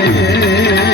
રે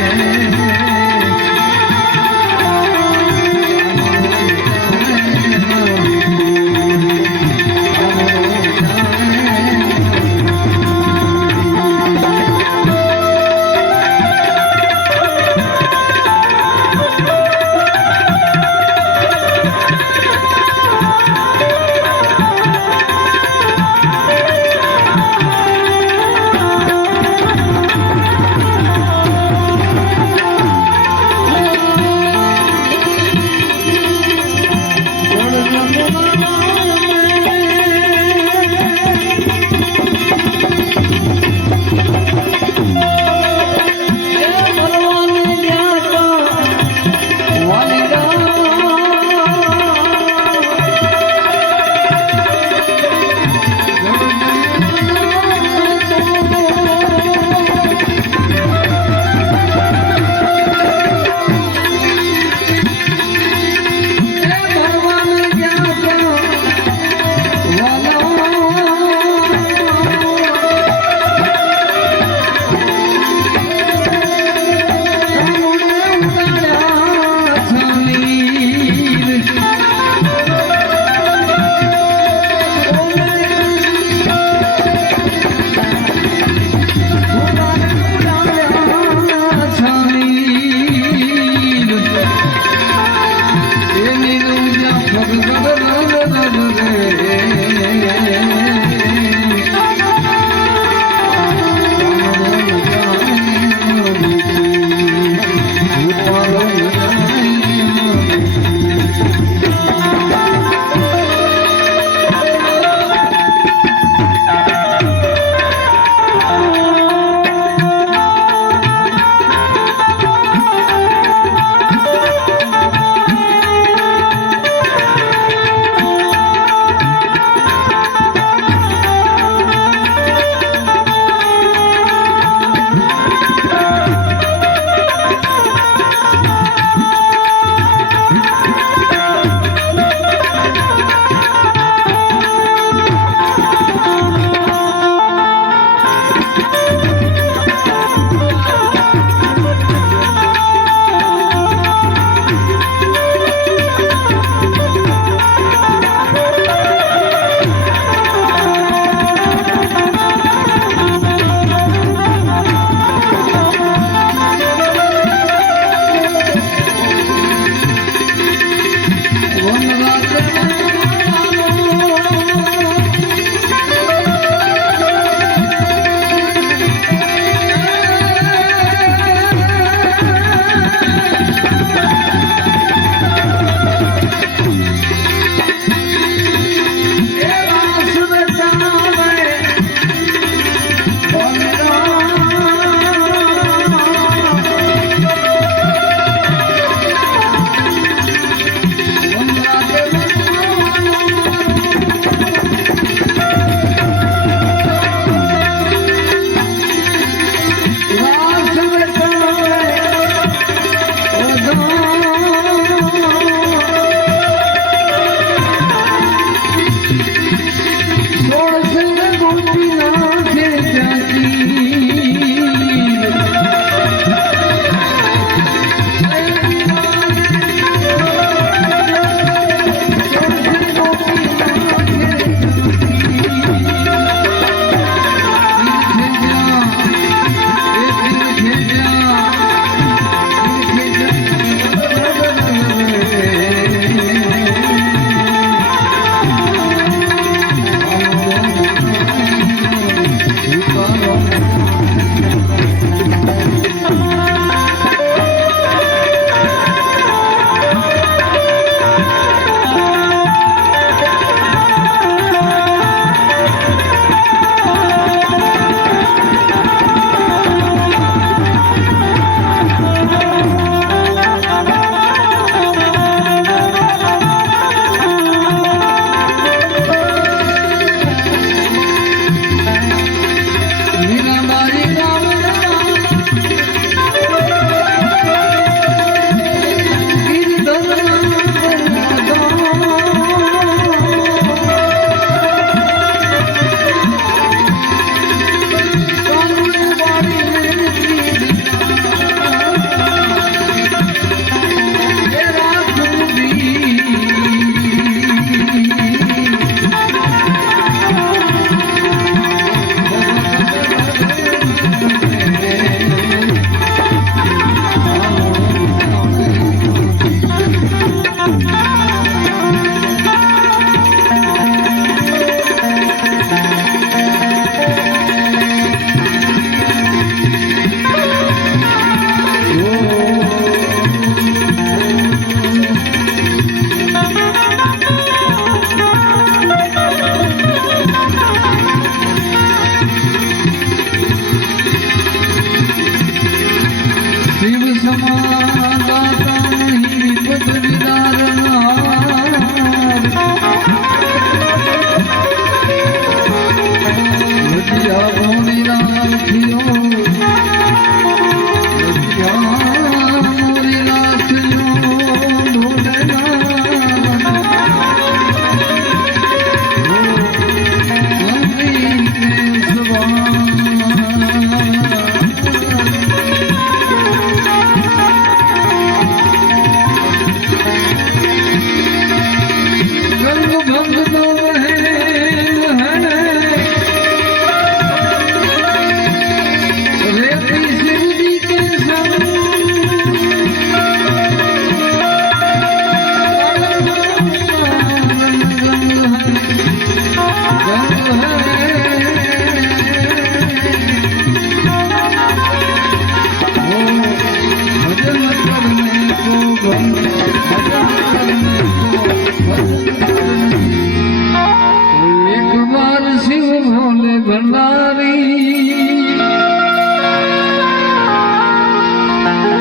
एक बार शिव भोले भंडारी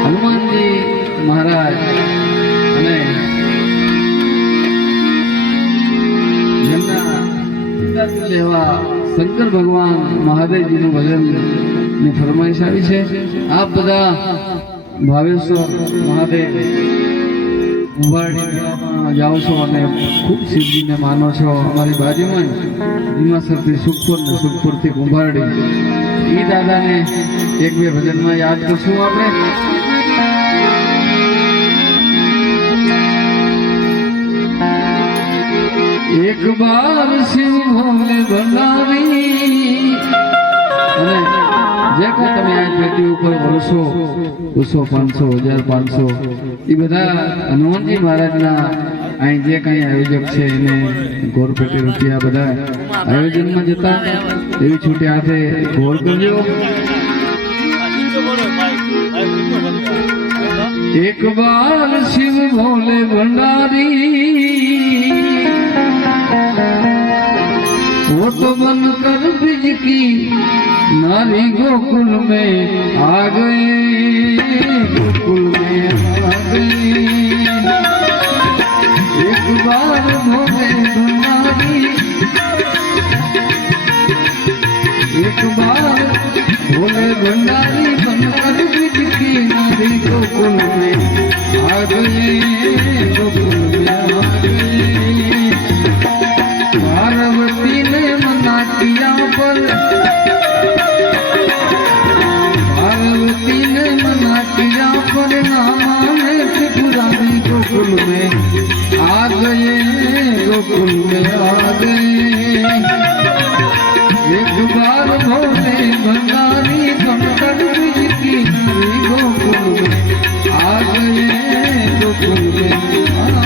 हनुमानजी महाराज અને જેમના પિતાતુલ્ય એવા શંકર ભગવાન મહાદેવજીનું ભજનની ફરમાઈશ આવી છે. આપ બધા ભાવેશ્વર મહાદેવ ઉંબારડી જાઓ છો અને ખૂબ શિવજીને માનો છો. અમારી બાજુમાં ધીમાસરથી સુખપુર ને સુખપુરથી કુંભારડી એ દાદાને એક બે ભજનમાં યાદ કરશું આપણે. એક બાર શિવ ભોલે ભંડારી અને જે કોઈ તમે આ પેટી ઉપર વર્ષો 200 500 1500 એ બધા હનુમાનજી મહારાજના અહીં જે કઈ આયોજક છે એને ગોર પેટી રૂપિયા બધા આયોજનમાં જતા એવી છૂટી હાથે ગોળ કરજો. એક બાર શિવ ભોલે ભંડારી वो तो बनकर ब्रिज की नारी गोकुल में आ गए, गोकुल में आ गए. एक बार भोले भंडारी, एक बार भोले भंडारी बनकर ब्रिज की नारी गोकुल में आ गए, गोकुल में आ गए. पार्वती ने मना किया पर, पार्वती ने मना किया पर ना माने त्रिपुरारी गोकुल में आ गए, गोकुल में आ गए. एक बार भोले भंडारी बनकर ब्रिज की नारी गोकुल में आ गए, गोकुल में आ गए.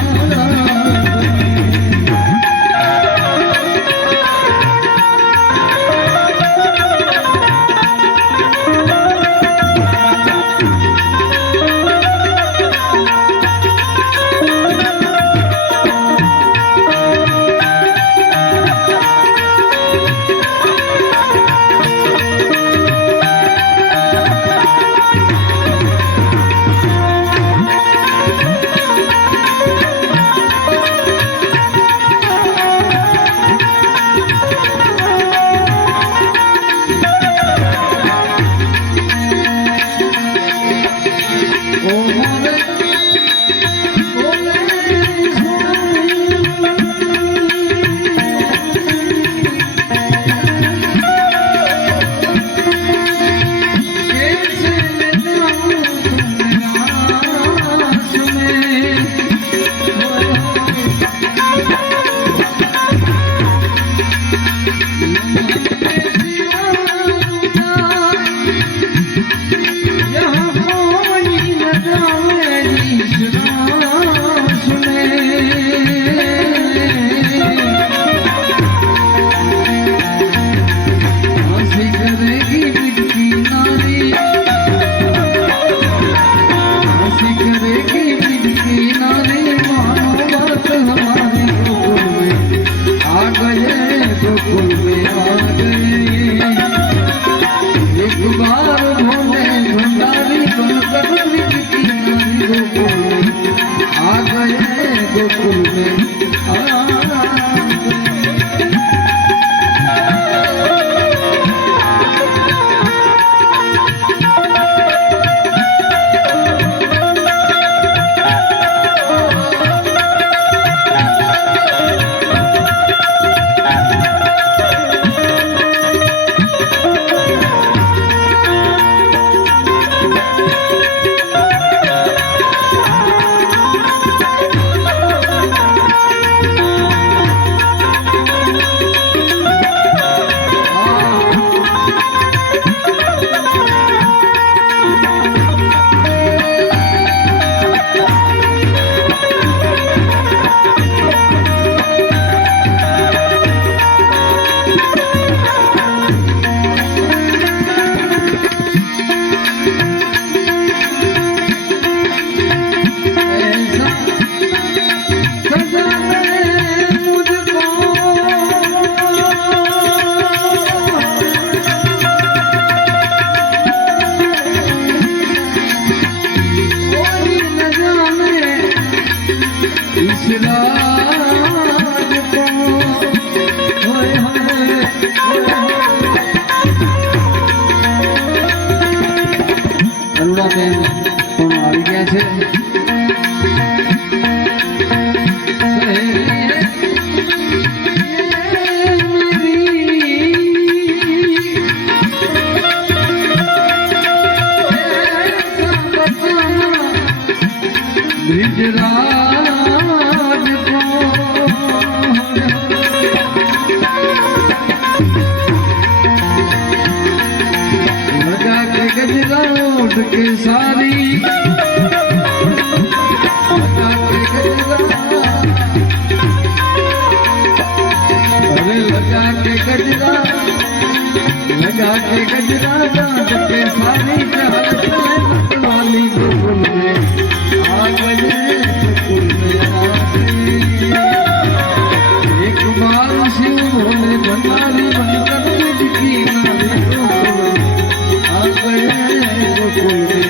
सजा બેન પણ આવી ગયા છે. के सारी अरे लगा के गजरा दांत के सारी वाली गोकुल में आ गए गोकुल में एक बार शिव भोले भंडारी बनकर की नारी गोकुल में आ गए गोकुल में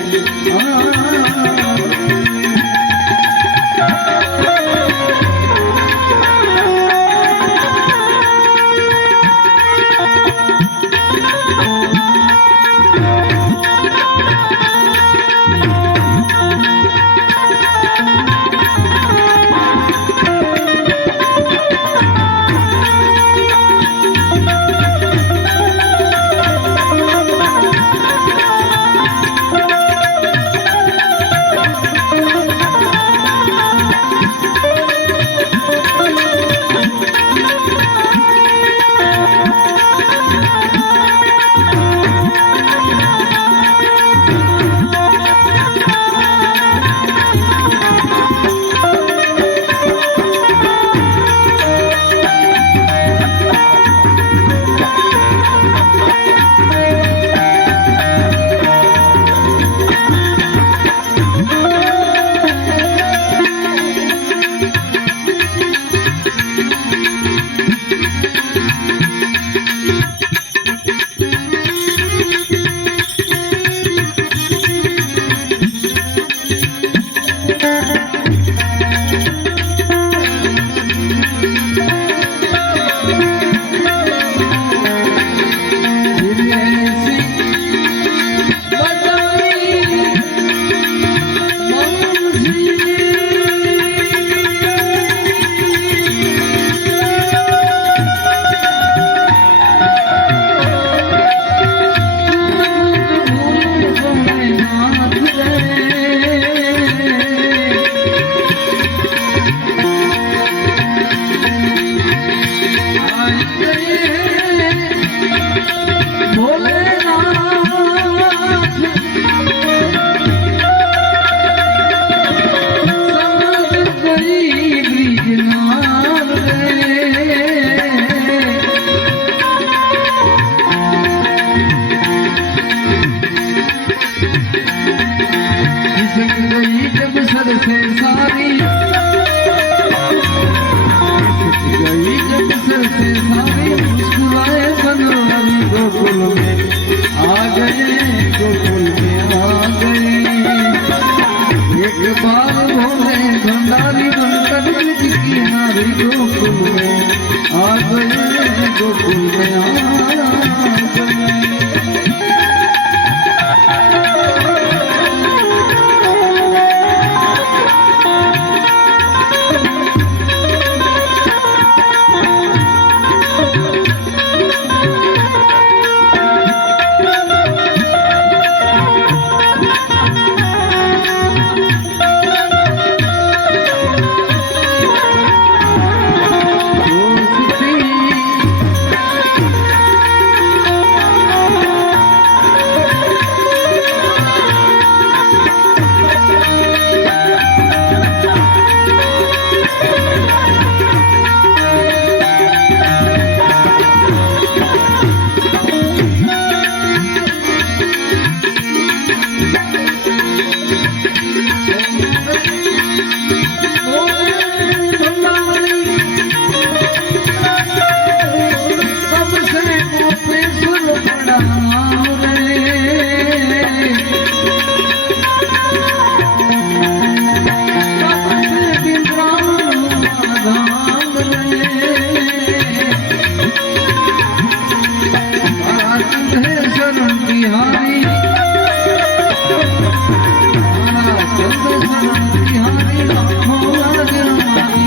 बिहारी लाखों आज हमारी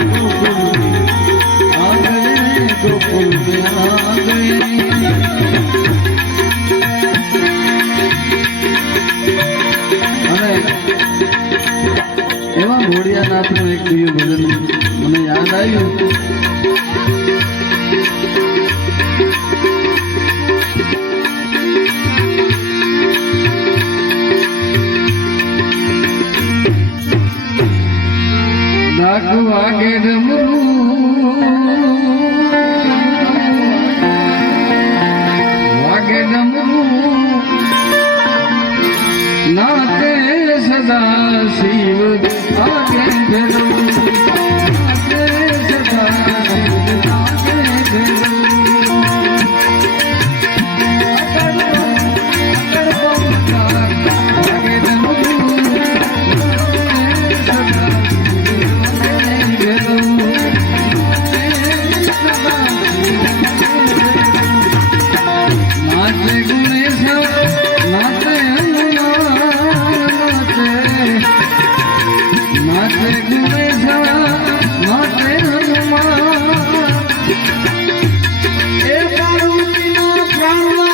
गोकुल में आ गए एवं भोड़ियानाथ નું એક બીજું ભજન મને યાદ આવ્યું डाक वागे डमरू वागे डमरू नाते सदा शिव आगे भेलो नाते सदा शिव आगे भेलो वागे डमरू सदा नाचे गणेश नाचे नाचे गणेश नाचे हनुमान ए पार्वती ना प्राणा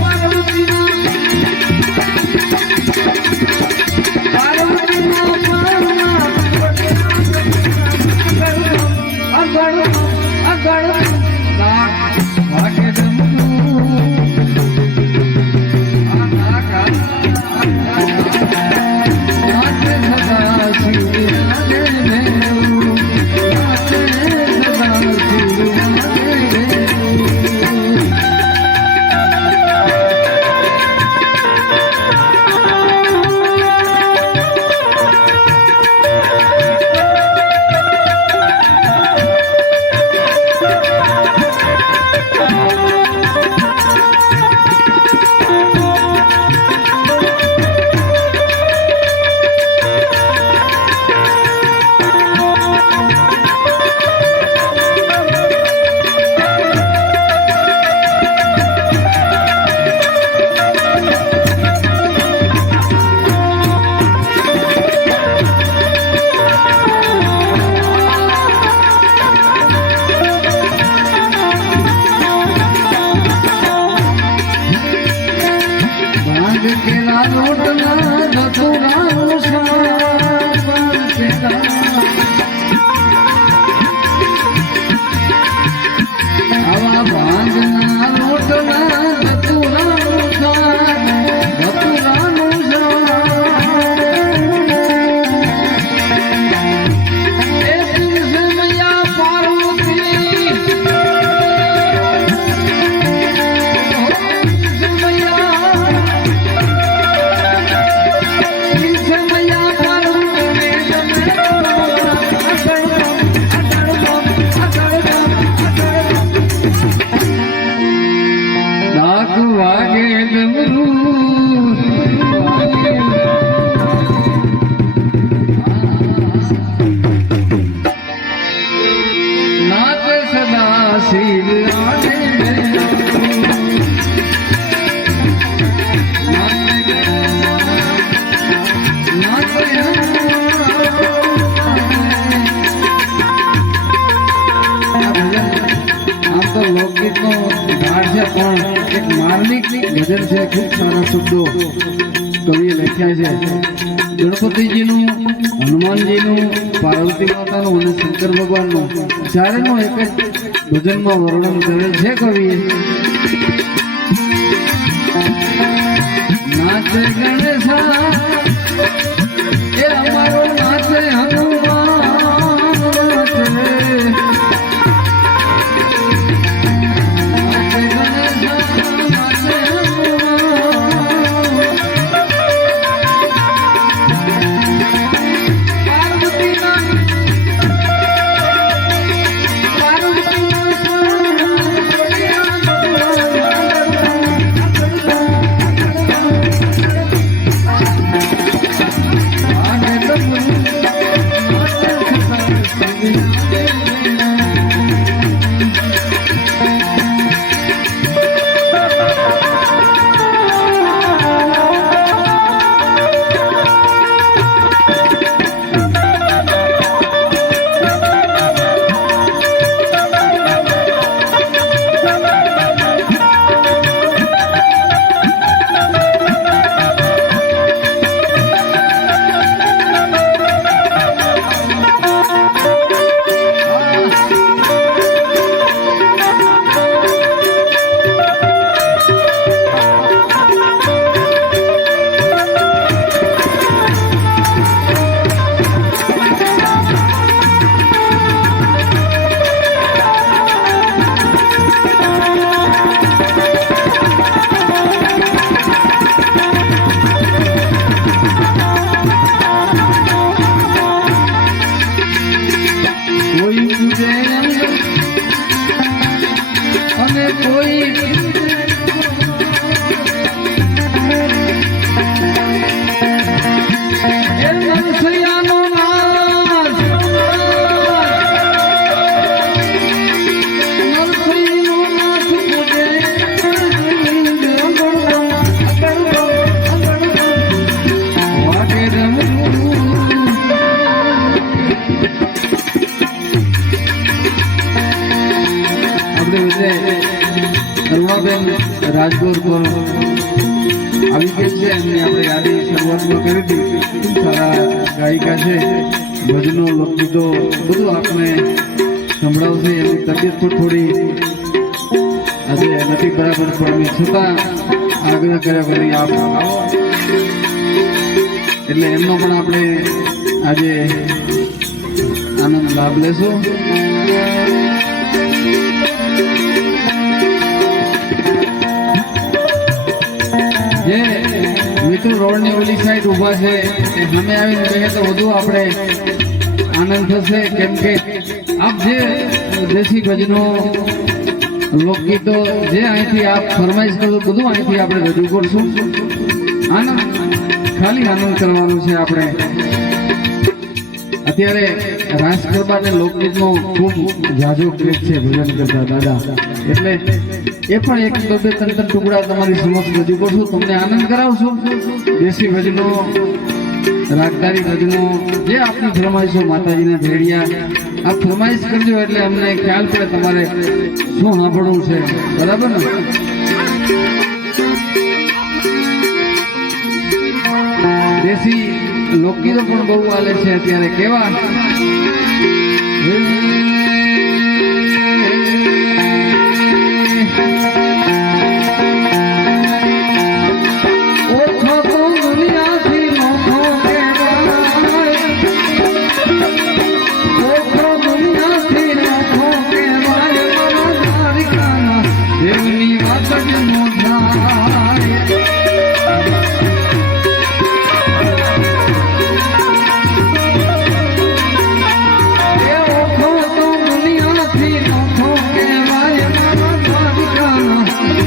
पार्वती ना पार्वती ना प्राणा अगड़ अगड़ वागे डमरू नाचे सदा शिव आगे भेलो नाचे सदा शिव आगे भेलो केला लोटना धतुरा आवा भांगना लोटना धतुरा धतुरा मैया पार्वती वागे डमरू नाचे सदा शिव आगे भेलो नाचे આમ તો લોકગીતનો ધાર છે પણ એક માર્મિક ભજન છે ખૂબ સારા શબ્દો કવિએ લખ્યા છે ગણપતિજીનું હનુમાનજીનું પાર્વતી માતાનું અને શંકર ભગવાનનું ચારેનું એક જ ભજનમાં વર્ણન કરેલ છે કવિએ નાચે ગણેશા એ અમારો નાચે હનુમાન રાજગોર પર આવી ગઈ છે. એમની આપણે યાદી શરૂઆતમાં કરી હતી. સારા ગાયિકા છે, ભજનો, લોકગીતો બધું આપણે સંભળાવશે. એમની તબિયત પણ થોડી આજે નથી બરાબર, પણ અમે છતાં આગ્રહ કર્યા કરી આપ આવો, એટલે એમનો પણ આપણે આજે આનંદ લાભ લેશું. જે મિત્ર રોડની ઓલી સાઈડ ઊભા છે એ સામે આવીને કહે તો વધુ આપણે આનંદ થશે, કેમ કે આપ જે દેશી ભજનો, લોકગીતો જે અહીંથી આપ ફરમાઈશ કરો બધું અહીંથી આપણે રજૂ કરશું. આનંદ, ખાલી આનંદ કરવાનો છે આપણે. અત્યારે રાસ ગરબા અને લોકગીતનો ખૂબ ઝાઝો ક્રેઝ છે ભજન કરતા દાદા, એટલે એ પણ એક બે ત્રણ ટુકડા તમારી સમક્ષ રજૂ કરશું, તમને આનંદ કરાવશું. દેશી ભજનો, રાગદારી ભજનો, જે આપની ફરમાઈશો, માતાજીના ભેડિયા આપ ફરમાઈશ કરજો એટલે અમને ખ્યાલ પડે તમારે શું સાંભળવું છે. બરાબર ને? દેશી લોકગીતો પણ બહુ ચાલે છે અત્યારે. કેવા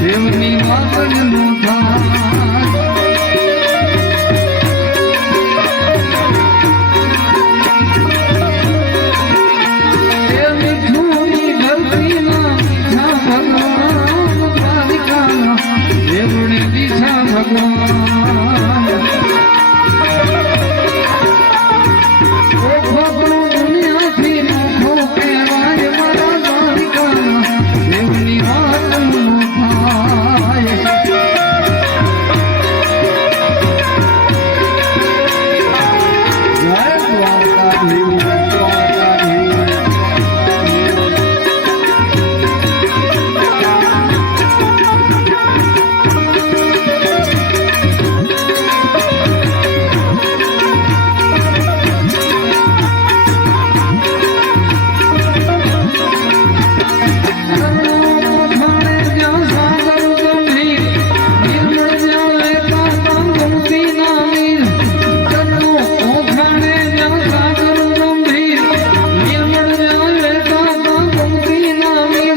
દેવની વાત